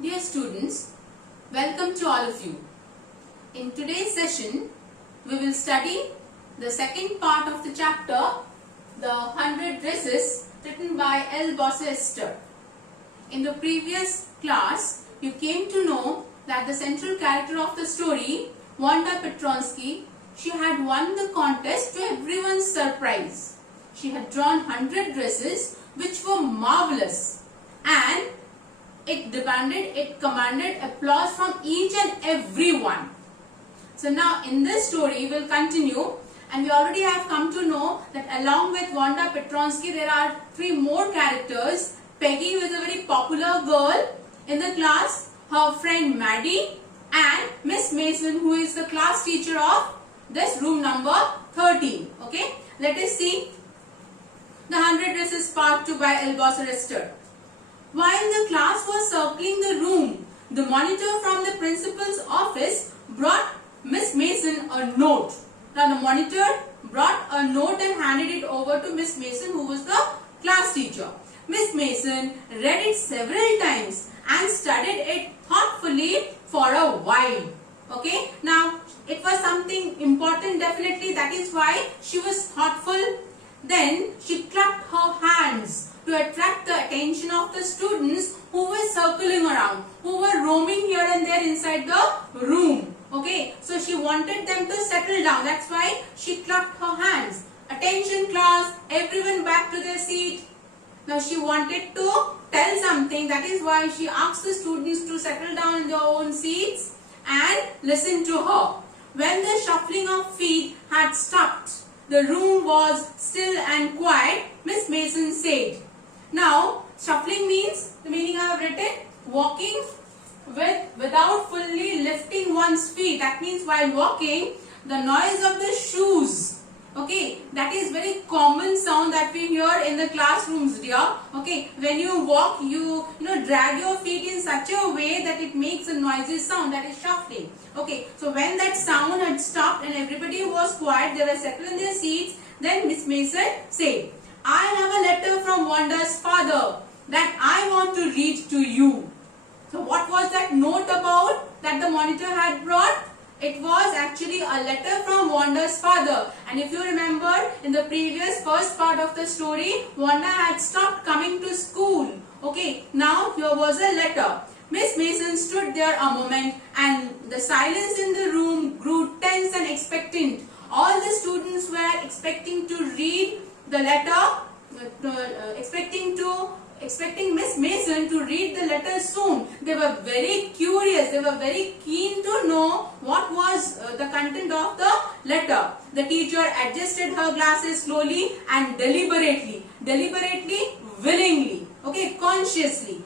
Dear students, welcome to all of you. In today's session, we will study the second part of the chapter, The 100 Dresses, written by L. Bosse Esther. In the previous class, you came to know that the central character of the story, Wanda Petronsky, she had won the contest to everyone's surprise. She had drawn 100 dresses which were marvelous, and it commanded applause from each and everyone. So now in this story we will continue, and we already have come to know that along with Wanda Petronsky there are three more characters. Peggy, who is a very popular girl in the class, her friend Maddie, and Miss Mason, who is the class teacher of this room number 13. Okay, let us see the 100 Dresses Part 2 by L. Bosse Esther. While the class was circling the room, the monitor from the principal's office brought Miss Mason a note. Now the monitor brought a note and handed it over to Miss Mason, who was the class teacher. Miss Mason read it several times and studied it thoughtfully for a while. Okay, now it was something important, definitely, that is why she was thoughtful. Then she clapped her hands to attract the attention of the students who were circling around, who were roaming here and there inside the room. Okay, so she wanted them to settle down. That's why she clapped her hands. Attention class, everyone back to their seat. Now she wanted to tell something. That is why she asked the students to settle down in their own seats and listen to her. When the shuffling of feet had stopped, the room was still and quiet, Miss Mason said. Now, shuffling means, the meaning I have written, walking without fully lifting one's feet. That means while walking, the noise of the shoes. Okay, that is very common sound that we hear in the classrooms, dear. Okay, when you walk, you drag your feet in such a way that it makes a noisy sound, that is shuffling. Okay, so when that sound had stopped and everybody was quiet, they were settled in their seats, then Miss Mason said, I have a letter from Wanda's father that I want to read to you. So what was that note about that the monitor had brought? It was actually a letter from Wanda's father. And if you remember, in the previous first part of the story, Wanda had stopped coming to school. Okay, now here was a letter. Miss Mason stood there a moment, and the silence in the room grew tense and expectant. All the students were expecting to read the letter, expecting Miss Mason to read the letter soon. They were very curious. They were very keen to know what was the content of the letter. The teacher adjusted her glasses slowly and deliberately, willingly, okay, consciously.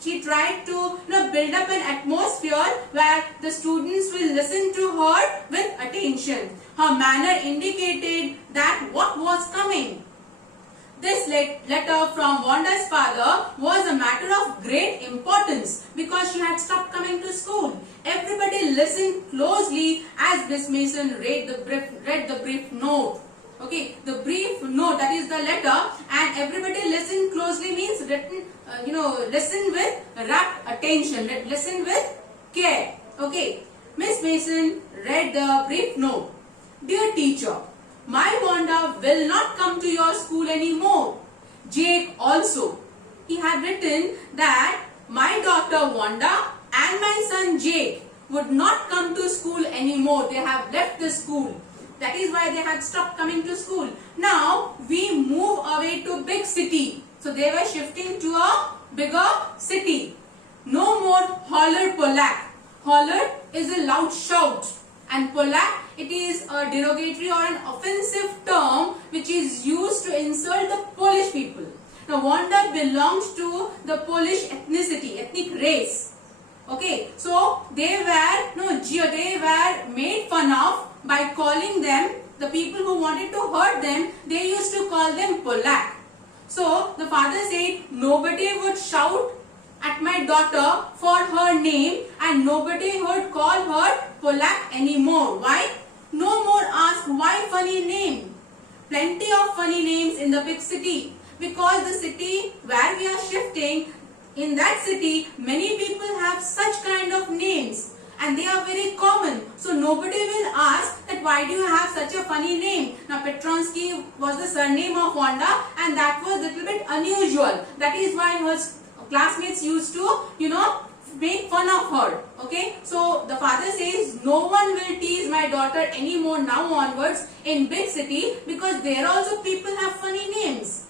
She tried to build up an atmosphere where the students will listen to her with attention. Her manner indicated that what was coming. This letter from Wanda's father was a matter of great importance because she had stopped coming to school. Everybody listened closely as Miss Mason read the brief note. Okay, the brief note, that is the letter, and everybody listened closely means listen with rapt attention, listen with care. Okay, Miss Mason read the brief note. Dear teacher, my Wanda will not come to your school anymore. Jake also. He had written that my daughter Wanda and my son Jake would not come to school anymore. They have left the school. That is why they had stopped coming to school. Now we move away to big city. So they were shifting to a bigger city. No more holler Polak. Holler is a loud shout, and Polak, it is a derogatory or an offensive term which is used to insult the Polish people. Now Wanda belongs to the Polish ethnic race. Okay, so they were made fun of by calling them, the people who wanted to hurt them, they used to call them Polak. So the father said nobody would shout at my daughter for her name and nobody would call her Polak anymore. Why? No more ask why funny name. Plenty of funny names in the big city, because the city where we are shifting, in that city, many people have such kind of names and they are very common. So nobody will ask that why do you have such a funny name. Now Petronsky was the surname of Wanda and that was a little bit unusual. That is why her classmates used to, make fun of her. Okay, so the father says no one will tease my daughter anymore now onwards in big city because there also people have funny names.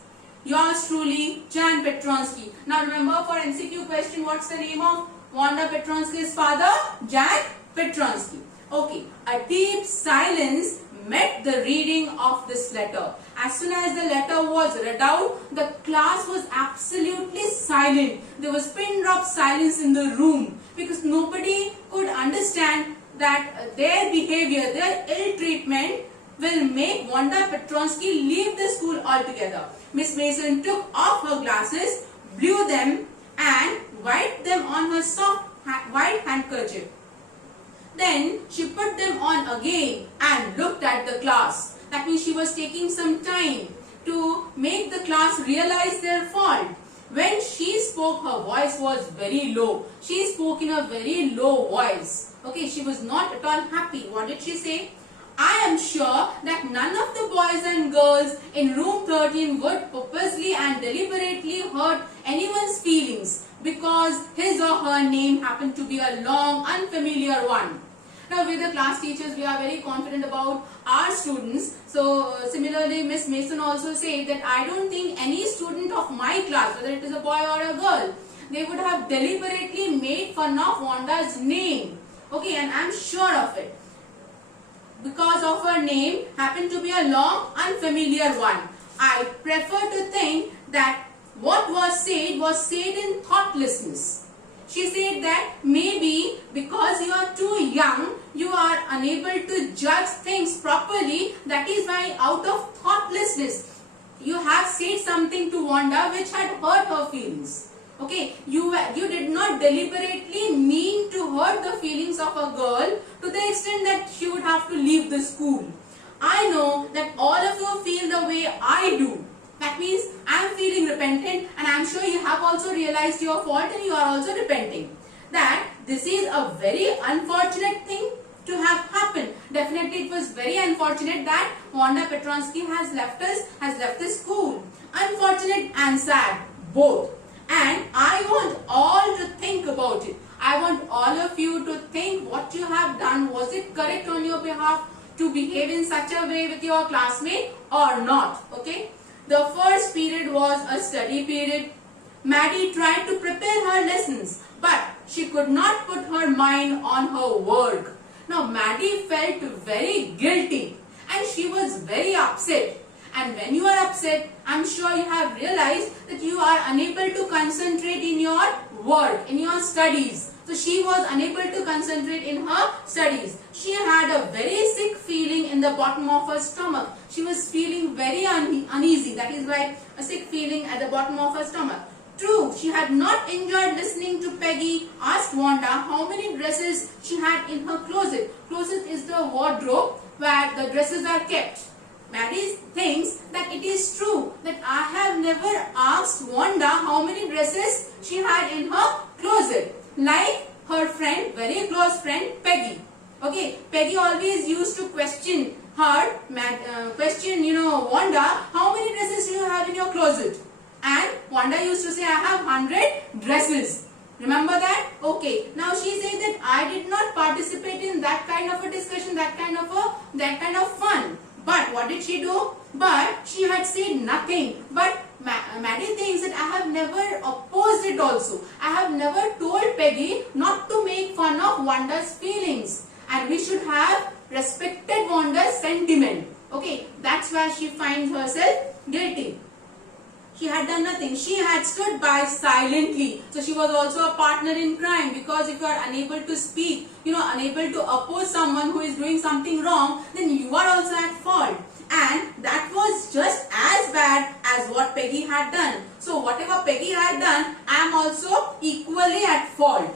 Yours truly, Jan Petronsky. Now remember, for MCQ question, what's the name of Wanda Petronsky's father? Jan Petronsky. Okay, a deep silence met the reading of this letter. As soon as the letter was read out, the class was absolutely silent. There was pin drop silence in the room because nobody could understand that their behavior, their ill treatment will make Wanda Petronsky leave the school altogether. Miss Mason took off her glasses, blew them and wiped them on her soft white handkerchief. Then she put them on again and looked at the class. That means she was taking some time to make the class realize their fault. When she spoke, her voice was very low. She spoke in a very low voice. Okay, she was not at all happy. What did she say? I am sure that none of the boys and girls in room 13 would purposely and deliberately hurt anyone's feelings because his or her name happened to be a long, unfamiliar one. Now with the class teachers, we are very confident about our students. So similarly, Miss Mason also said that I don't think any student of my class, whether it is a boy or a girl, they would have deliberately made fun of Wanda's name. Okay, and I am sure of it. Because of her name happened to be a long, unfamiliar one. I prefer to think that what was said in thoughtlessness. She said that maybe because you are too young, you are unable to judge things properly. That is why out of thoughtlessness, you have said something to Wanda which had hurt her feelings. Okay, you did not deliberately mean to hurt the feelings of a girl to the extent that she would have to leave the school. I know that all of you feel the way I do. That means I am feeling repentant and I am sure you have also realized your fault and you are also repenting. That this is a very unfortunate thing to have happened. Definitely it was very unfortunate that Wanda Petronsky has left the school. Unfortunate and sad, both. And I want all to think about it. I want all of you to think what you have done. Was it correct on your behalf to behave in such a way with your classmate or not? Okay. The first period was a study period. Maddie tried to prepare her lessons, but she could not put her mind on her work. Now Maddie felt very guilty and she was very upset. And when you are upset, I am sure you have realized that you are unable to concentrate in your work, in your studies. So she was unable to concentrate in her studies. She had a very sick feeling in the bottom of her stomach. She was feeling very uneasy. That is why a sick feeling at the bottom of her stomach. True, she had not enjoyed listening to Peggy ask Wanda how many dresses she had in her closet. Closet is the wardrobe where the dresses are kept. Maddie thinks that it is true that I have never asked Wanda how many dresses she had in her closet. Like her friend, very close friend Peggy. Okay, Peggy always used to question her, Wanda, how many dresses do you have in your closet? And Wanda used to say, I have 100 dresses. Remember that? Okay. Now she said that I did not participate in that kind of a discussion, that kind of fun. But what did she do? But she had said nothing. But Maddie thinks that I have never opposed it also. I have never told Peggy not to make fun of Wanda's feelings. And we should have respected Wanda's sentiment. Okay, that's why she finds herself guilty. She had done nothing. She had stood by silently. So she was also a partner in crime, because if you are unable to speak, unable to oppose someone who is doing something wrong, then you are also at fault. And that was just as bad as what Peggy had done. So whatever Peggy had done, I am also equally at fault.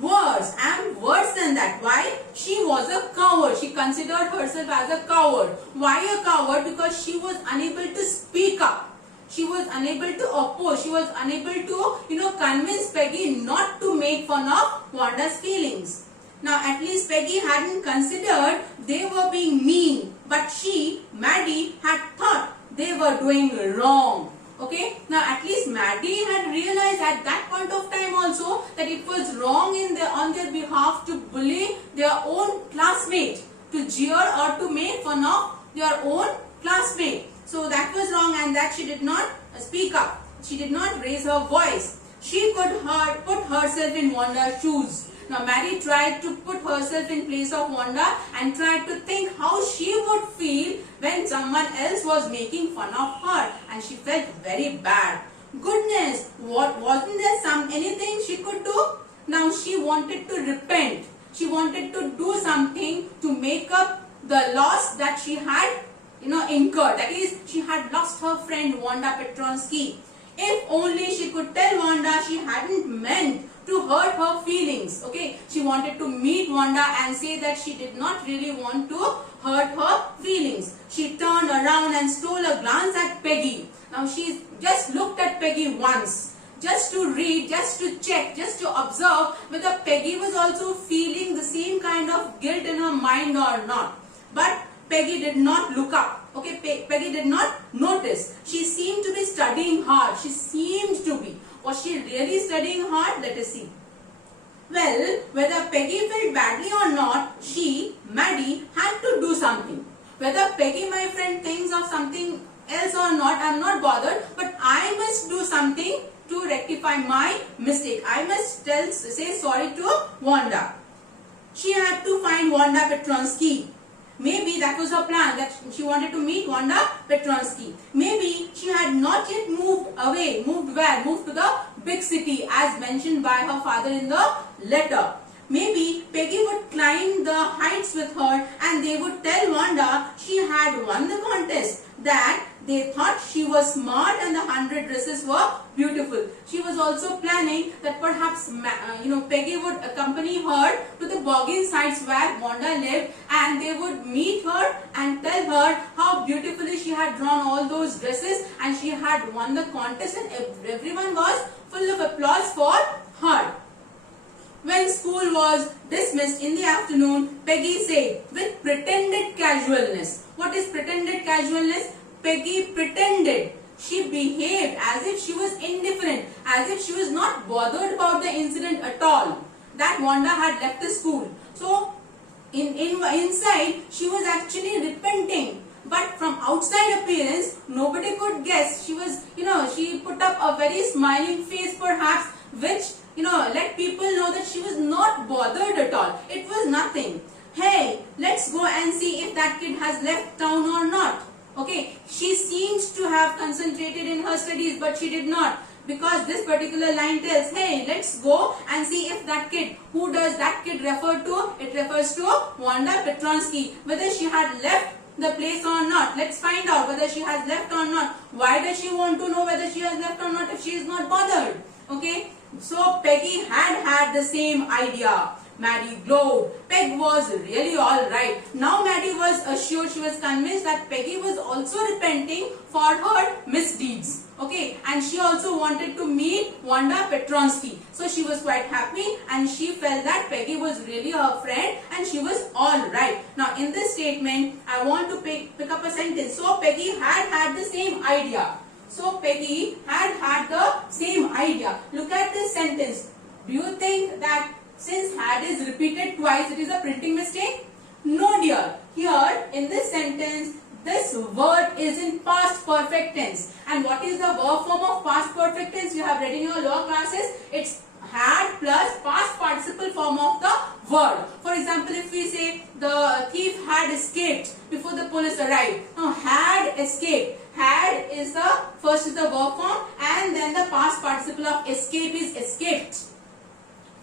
Worse, I am worse than that. Why? She was a coward. She considered herself as a coward. Why a coward? Because she was unable to speak up. She was unable to oppose. She was unable to, convince Peggy not to make fun of Wanda's feelings. Now, at least Peggy hadn't considered they were being mean, but she, Maddie, had thought they were doing wrong. Okay, now at least Maddie had realized at that point of time also that it was wrong on their behalf to bully their own classmate, to jeer or to make fun of their own classmate. So that was wrong, and that she did not speak up. She did not raise her voice. She could put herself in Wanda's shoes. Now Maddie tried to put herself in place of Wanda and tried to think how she would feel when someone else was making fun of her, and she felt very bad. Goodness, wasn't there anything she could do? Now she wanted to repent. She wanted to do something to make up the loss that she had incurred. That is, she had lost her friend Wanda Petronsky. If only she could tell Wanda she hadn't meant to hurt her feelings. Okay, she wanted to meet Wanda and say that she did not really want to hurt her feelings. She turned around and stole a glance at Peggy. Now she just looked at Peggy once, just to read, just to check, just to observe whether Peggy was also feeling the same kind of guilt in her mind or not. But Peggy did not look up. Okay, Peggy did not notice. She seemed to be studying hard. She seemed to be. Was she really studying hard? Let us see. Well, whether Peggy felt badly or not, she, Maddie, had to do something. Whether Peggy, my friend, thinks of something else or not, I am not bothered, but I must do something to rectify my mistake. I must say sorry to Wanda. She had to find Wanda Petronsky. Maybe that was her plan, that she wanted to meet Wanda Petronsky. Maybe she had not yet moved away. Moved where? Moved to the big city as mentioned by her father in the letter. Maybe Peggy would climb the heights with her and they would tell Wanda she had won the contest, that they thought she was smart and the 100 dresses were beautiful. She was also planning that perhaps Peggy would accompany her to the boggin sites where Wanda lived, and they would meet her and tell her how beautifully she had drawn all those dresses and she had won the contest, and everyone was full of applause for her. When school was dismissed in the afternoon, Peggy said with pretended casualness. What is pretended casualness? Peggy pretended. She behaved as if she was indifferent, as if she was not bothered about the incident at all, that Wanda had left the school. So, inside, she was actually repenting. But from outside appearance, nobody could guess. She was, she put up a very smiling face perhaps, which, let people know that she was not bothered at all. It was nothing. Hey, let's go and see if that kid has left town or not. Okay, she seems to have concentrated in her studies, but she did not, because this particular line tells, hey, let's go and see if that kid, who does that kid refer to? It refers to Wanda Petronsky, whether she had left the place or not. Let's find out whether she has left or not. Why does she want to know whether she has left or not if she is not bothered? Okay, so Peggy had the same idea. Maddie glowed. Peg was really alright. Now Maddie was assured, she was convinced that Peggy was also repenting for her misdeeds. Okay, and she also wanted to meet Wanda Petronsky. So she was quite happy and she felt that Peggy was really her friend and she was alright. Now in this statement, I want to pick up a sentence. So Peggy had the same idea. So Peggy had the same idea. Look at this sentence. Do you think that since had is repeated twice, it is a printing mistake? No dear. Here in this sentence, this word is in past perfect tense. And what is the verb form of past perfect tense? You have read in your lower classes. It's had plus past participle form of the word. For example, if we say the thief had escaped before the police arrived. Now had escaped. Had is the first is the verb form and then the past participle of escape is escaped.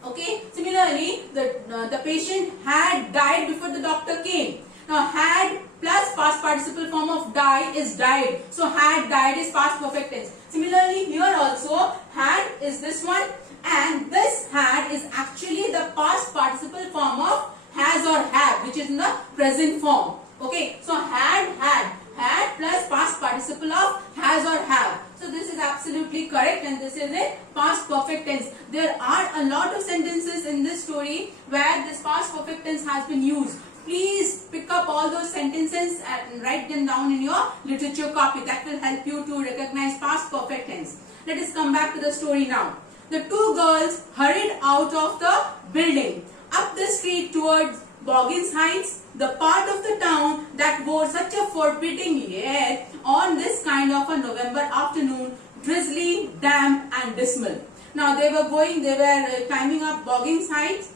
Okay. Similarly, the patient had died before the doctor came. Now, had plus past participle form of die is died. So, had died is past perfect tense. Similarly, here also, had is this one and this had is actually the past participle form of has or have, which is in the present form. Okay. So, had plus past participle of has or have. So, correct, and this is a past perfect tense. There are a lot of sentences in this story where this past perfect tense has been used. Please pick up all those sentences and write them down in your literature copy. That will help you to recognize past perfect tense. Let us come back to the story now. The two girls hurried out of the building, up the street towards Boggins Heights, the part of the town that wore such a forbidding air on this kind of a November afternoon, drizzly, damp and dismal. Now they were climbing up Boggins Heights,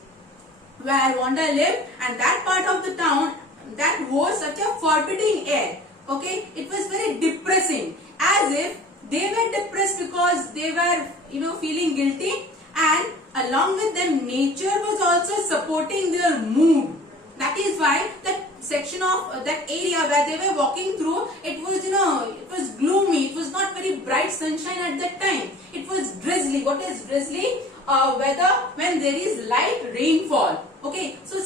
where Wanda lived, and that part of the town that wore such a forbidding air. Okay, it was very depressing, as if they were depressed because they were, feeling guilty, and along with them nature was also supporting their mood. That is why that section of that area where they were walking through, it was, it was gloomy. It was not very bright sunshine at that time. It was drizzly. What is drizzly? Weather when there is light rainfall. Okay, so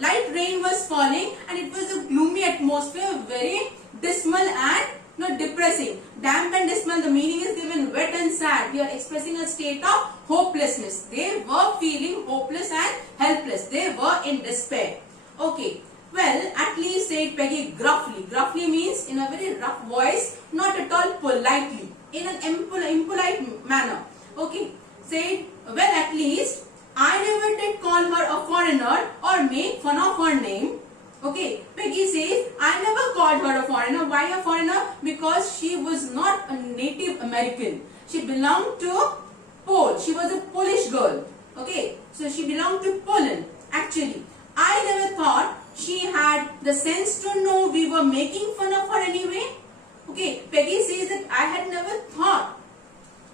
light rain was falling and it was a gloomy atmosphere, very dismal and depressing. Damp and dismal, the meaning is given wet and sad. We are expressing a state of hopelessness. They were feeling hopeless and helpless. They were in despair. Okay, well, at least, said Peggy gruffly. Gruffly means in a very rough voice, not at all politely, in an impolite manner. Okay, said, well, at least I never did call her a foreigner or make fun of her name. Okay, Peggy says, I never called her a foreigner. Why a foreigner? Because she was not a Native American. She belonged to Pole. She was a Polish girl. Okay, so she belonged to Poland. Actually, I never thought she had the sense to know we were making fun of her anyway. Okay, Peggy says that I had never thought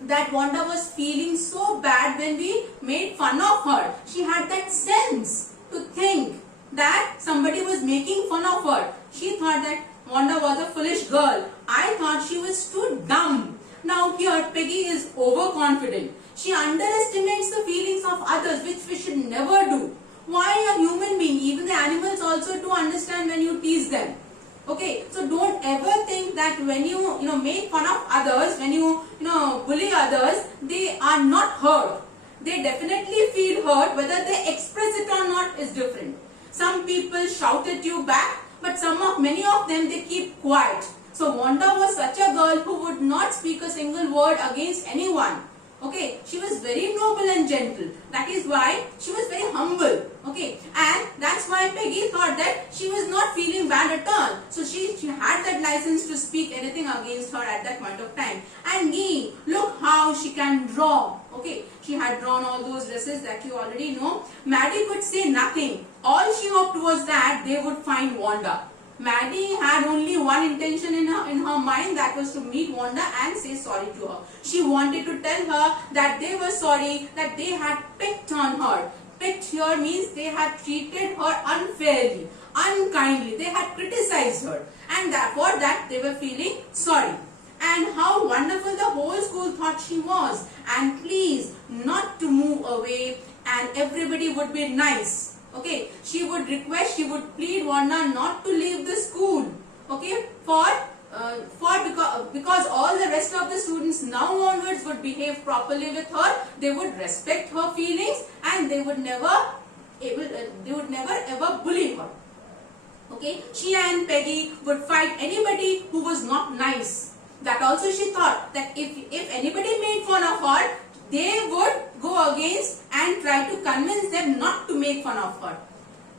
that Wanda was feeling so bad when we made fun of her. She had that sense to think that somebody was making fun of her. She thought that Wanda was a foolish girl. I thought she was too dumb. Now here Peggy is overconfident. She underestimates the feelings of others, which we should never do. Why a human being? Even the animals also do understand when you tease them. Okay, so don't ever think that when you make fun of others, when you bully others, they are not hurt. They definitely feel hurt. Whether they express it or not is different. Some people shout at you back, but many of them, they keep quiet. So Wanda was such a girl who would not speak a single word against anyone. Okay, she was very noble and gentle. That is why she was very humble. Okay, and that's why Peggy thought that she was not feeling bad at all. So she had that license to speak anything against her at that point of time. And look how she can draw. Okay, she had drawn all those dresses that you already know. Maddie could say nothing. All she hoped was that they would find Wanda. Maddie had only one intention in her mind, that was to meet Wanda and say sorry to her. She wanted to tell her that they were sorry, that they had picked on her. Picked here means they had treated her unfairly, unkindly. They had criticized her, and for that they were feeling sorry. And how wonderful the whole school thought she was, and pleased not to move away, and everybody would be nice. Okay, she would plead Wanda not to leave the school. Okay, because all the rest of the students now onwards would behave properly with her. They would respect her feelings, and they would never ever bully her. Okay, she and Peggy would fight anybody who was not nice. That also she thought that if anybody made fun of her, they would go against and try to convince them not to make fun of her.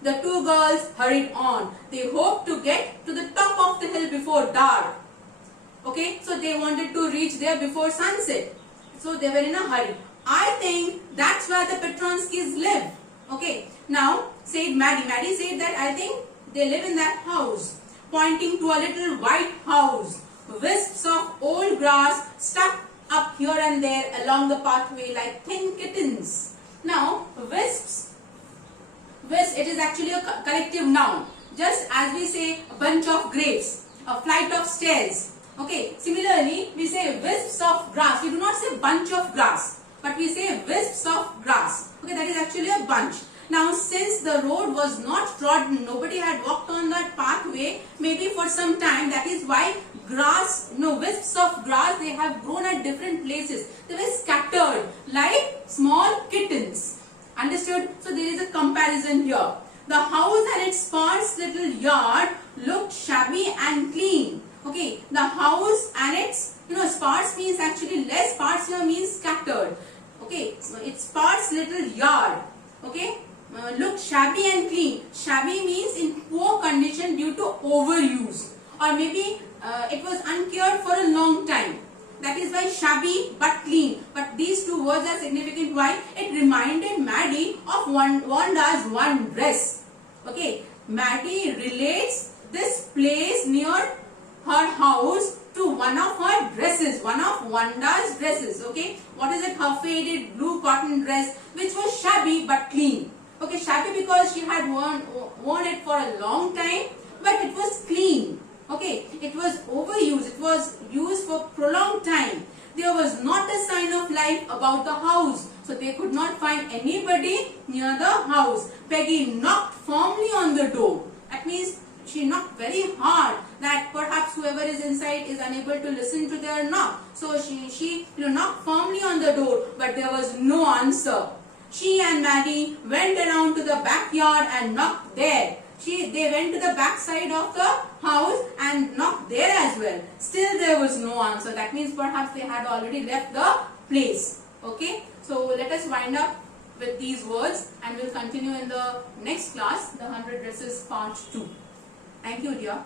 The two girls hurried on. They hoped to get to the top of the hill before dark. Okay, so they wanted to reach there before sunset. So they were in a hurry. I think that's where the Petronskis live. Okay, now said Maddie. Maddie said that I think they live in that house, pointing to a little white house. Wisps of old grass stuck up here and there along the pathway like thin kittens. Now, wisps, it is actually a collective noun. Just as we say a bunch of grapes, a flight of stairs. Okay, similarly, we say wisps of grass. We do not say bunch of grass, but we say wisps of grass. Okay, that is actually a bunch. Now, since the road was not trodden, nobody had walked on that pathway maybe for some time. That is why grass, wisps of grass, they have grown at different places. They were scattered like small kittens. Understood? So there is a comparison here. The house and its sparse little yard looked shabby and clean. Okay, the house and its, sparse means actually less, sparse here means scattered. Okay, so its sparse little yard, okay, looked shabby and clean. Shabby means in poor condition due to overuse, or maybe it was uncared for a long time. That is why shabby but clean. But these two words are significant. Why? It reminded Maddie of Wanda's one dress. Okay, Maddie relates this place near her house to one of her dresses, one of Wanda's dresses. Okay, what is it? Her faded blue cotton dress, which was shabby but clean. Okay, shabby because she had worn it for a long time, but it was clean. Okay, it was overused, it was used for prolonged time. There was not a sign of life about the house, so they could not find anybody near the house. Peggy knocked firmly on the door. That means she knocked very hard, that perhaps whoever is inside is unable to listen to their knock. So she knocked firmly on the door, but there was no answer. She and Maddie went around to the backyard and knocked there. They went to the back side of the house and knocked there as well. Still there was no answer. That means perhaps they had already left the place. Okay. So let us wind up with these words and we'll continue in the next class, the 100 Dresses part 2. Thank you, dear.